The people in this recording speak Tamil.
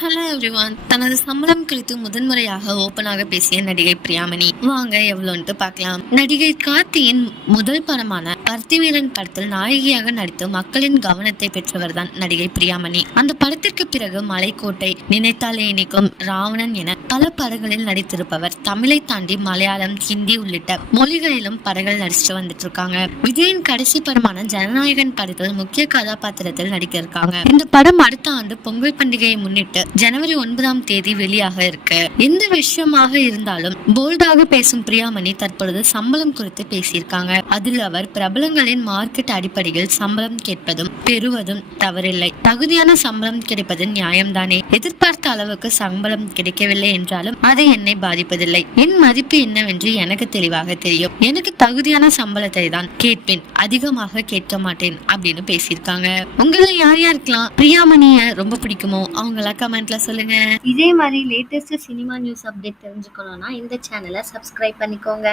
Hello everyone. தனது சம்பளம் குறித்து முதன்முறையாக ஓப்பனாக பேசிய நடிகை பிரியாமணி. வாங்க எவ்வளோன்ட்டு பார்க்கலாம். நடிகை கார்த்தியின் முதல் படமான பருத்திவீரன் படத்தில் நாயகியாக நடித்து மக்களின் கவனத்தை பெற்றவர் தான் நடிகை பிரியாமணி. அந்த படத்திற்கு பிறகு மலைக்கோட்டை நினைத்தாலே இணைக்கும் ராவணன் என பல படங்களில் நடித்திருப்பவர் தமிழை தாண்டி மலையாளம் ஹிந்தி உள்ளிட்ட மொழிகளிலும் படங்கள் நடிச்சுட்டு வந்துட்டு இருக்காங்க விஜயின் கடைசி படமான ஜனநாயகன் படத்தில் முக்கிய கதாபாத்திரத்தில் நடிக்க இருக்காங்க இந்த படம் அடுத்த ஆண்டு பொங்கல் பண்டிகையை முன்னிட்டு ஜனவரி ஒன்பதாம் தேதி வெளியாக இருக்கு. எந்த விஷயமாக இருந்தாலும் போல்டாக பேசும் பிரியாமணி தற்பொழுது சம்பளம் குறித்து பேசியிருக்காங்க. அதில் அவர் பிரபலங்களின் மார்க்கெட் அடிப்படையில் சம்பளம் கேட்பதும் பெறுவதும் தவறில்லை. தகுதியான சம்பளம் கிடைப்பது நியாயம்தானே. எதிர்பார்த்த அளவுக்கு சம்பளம் கிடைக்கவில்லை என்றாலும் அது என்னை பாதிப்பதில்லை. என் மதிப்பு என்னவென்று எனக்கு தெளிவாக தெரியும். எனக்கு தகுதியான சம்பளத்தை தான் கேட்பேன். அதிகமாக கேட்க மாட்டேன் அப்படின்னு பேசியிருக்காங்க. உங்களை யார் யாருக்கெல்லாம் பிரியாமணிய ரொம்ப பிடிக்குமோ அவங்கள கமெண்ட்ல சொல்லுங்க. இதே மாதிரி லேட்டஸ்ட் சினிமா நியூஸ் அப்டேட் தெரிஞ்சுக்கணும்னா இந்த சேனலை சப்ஸ்கிரைப் பண்ணிக்கோங்க.